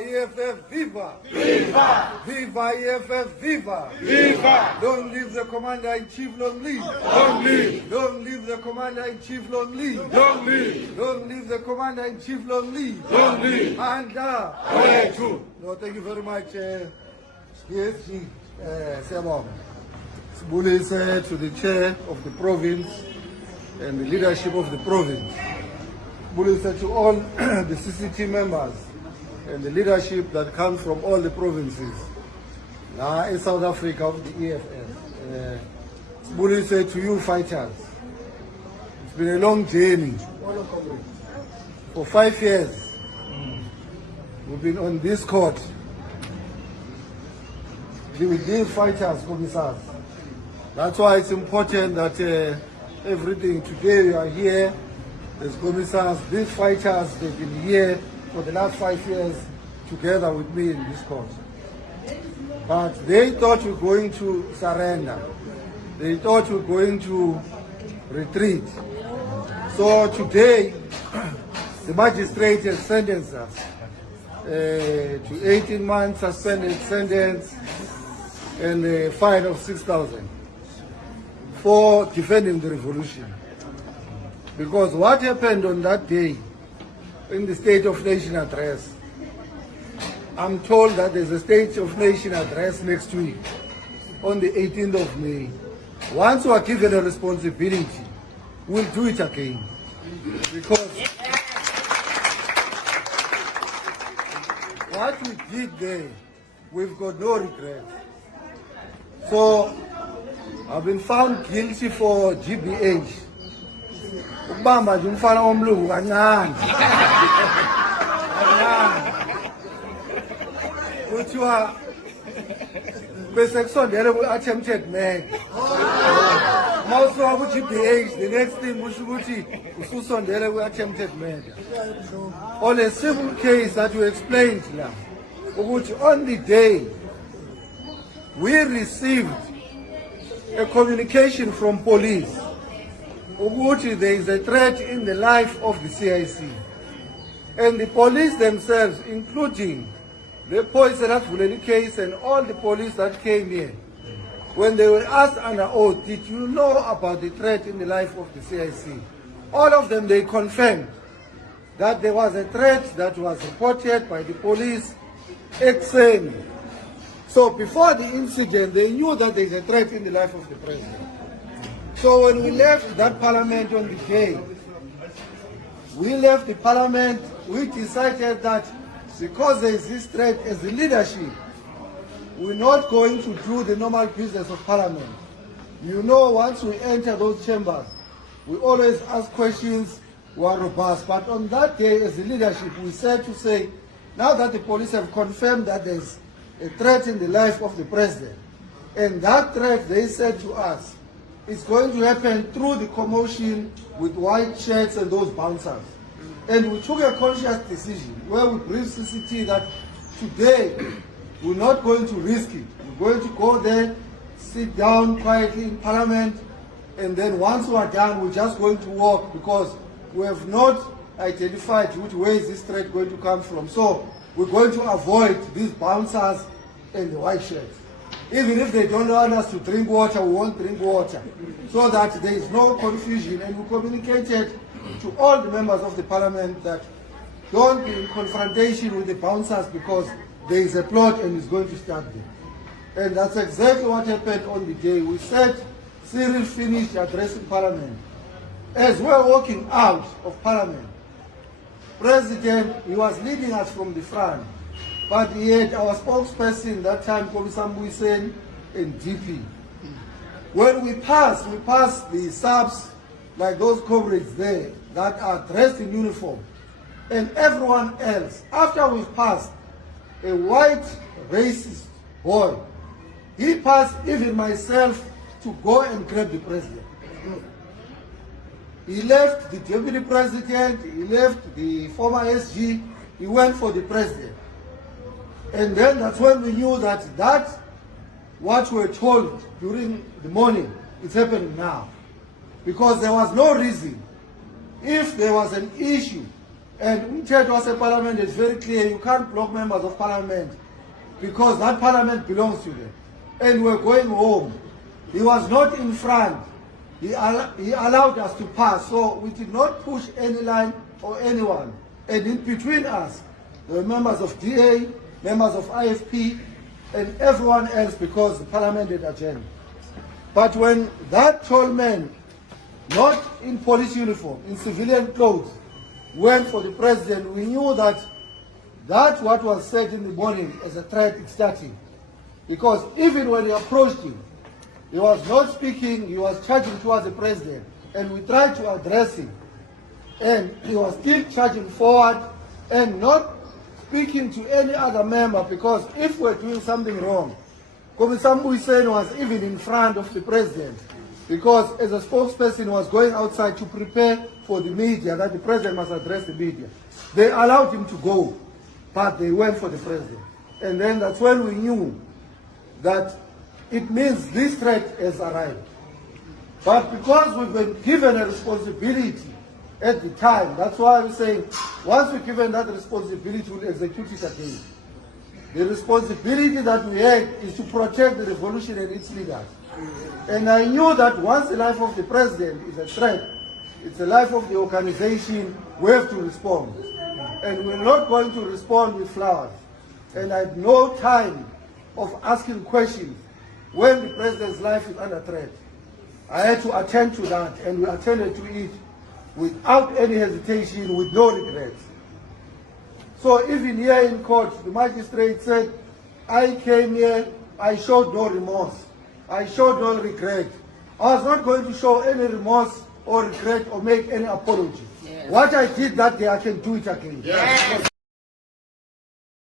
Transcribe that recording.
EFF, viva! Viva! Viva EFF, viva! Viva! Don't leave the Commander-in-Chief lonely! Don't leave! Don't leave the Commander-in-Chief lonely! Don't leave! Don't leave the Commander-in-Chief lonely! Don't leave! Anda! No, thank you very much, EFG. Sibulise to the chair of the province and the leadership of the province. Sibulise to all the CCT members and the leadership that comes from all the provinces in South Africa of the EFF. Sibulise to you fighters. It's been a long journey. For 5 years, we've been on this court with these fighters, commissars. That's why it's important that everything today we are here as commissars. These fighters, they've been here for the last 5 years together with me in this court. But they thought we were going to surrender. They thought we were going to retreat. So today, the magistrate has sentenced us to 18 months suspended sentence and a fine of 6,000 for defending the revolution. Because what happened on that day in the State of Nation address, I'm told that there's a State of Nation address next week on the 18th of May. Once we are given a responsibility, we'll do it again. Because what we did there, we've got no regret. So I've been found guilty for GBH. Ubamba nje umfana womlungu kancane. Kuthiwa bese kusondele ku-attempted murder. Mawusuka ku-GBH, the next thing kusho ukuthi ususondele ku-attempted murder. On a civil case that you explained now, ukuthi on the day we received a communication from police ukuthi there is a threat in the life of the CIC. And the police themselves, including the police that Dlamini case and all the police that came here, when they were asked under oath, did you know about the threat in the life of the CIC? All of them, they confirmed that there was a threat that was reported by the police ex-same. So before the incident, they knew that there is a threat in the life of the president. So when we left that parliament on the day, we left the parliament, we decided that because there is this threat as a leadership, we're not going to do the normal business of parliament. You know, once we enter those chambers, we always ask questions, we are robust. But on that day, as a leadership, we said to say, now that the police have confirmed that there's a threat in the life of the president, and that threat, they said to us, it's going to happen through the commotion with white shirts and those bouncers. And we took a conscious decision where we briefed CCT that today we're not going to risk it. We're going to go there, sit down quietly in parliament, and then once we are done, we're just going to walk because we have not identified which way is this threat going to come from. So we're going to avoid these bouncers and the white shirts. Even if they don't want us to drink water, we won't drink water. So that there is no confusion. And we communicated to all the members of the parliament that don't be in confrontation with the bouncers because there is a plot and it's going to start there. And that's exactly what happened on the day. We said Cyril finished addressing parliament. As we're walking out of parliament, President, he was leading us from the front, but he had our spokesperson that time, Policeman and DP. When we passed the subs, like those comrades there that are dressed in uniform, and everyone else. After we passed, a white racist boy, he passed even myself to go and grab the president. He left the deputy president, he left the former SG, he went for the president. And then that's when we knew that what we were told during the morning, it's happening now. Because there was no reason. If there was an issue And umthetho wase-parliament is very clear. You can't block members of parliament because that parliament belongs to them. And we're going home. He was not in front. He allowed us to pass. So we did not push any line or anyone. And in between us, there were members of DA, members of IFP, and everyone else because the parliament had agenda. But when that tall man, not in police uniform, in civilian clothes, went for the president, we knew that what was said in the morning as a threat is starting. Because even when he approached him, he was not speaking, he was charging towards the president. And we tried to address him. And he was still charging forward and not speaking to any other member, because if we're doing something wrong, Komisam Hussein was even in front of the president, because as a spokesperson was going outside to prepare for the media, that the president must address the media. They allowed him to go, but they went for the president. And then that's when we knew that it means this threat has arrived. But because we've been given a responsibility at the time, that's why I'm saying, once we're given that responsibility, we'll execute it again. The responsibility that we had is to protect the revolution and its leaders. And I knew that once the life of the president is a threat, it's the life of the organization, we have to respond. And we're not going to respond with flowers. And I had no time of asking questions when the president's life is under threat. I had to attend to that, and we attended to it without any hesitation, with no regrets. So even here in court, the magistrate said, I came here, I showed no remorse. I showed no regret. I was not going to show any remorse or regret or make any apology. Yes. What I did that day, I can do it again. Yes.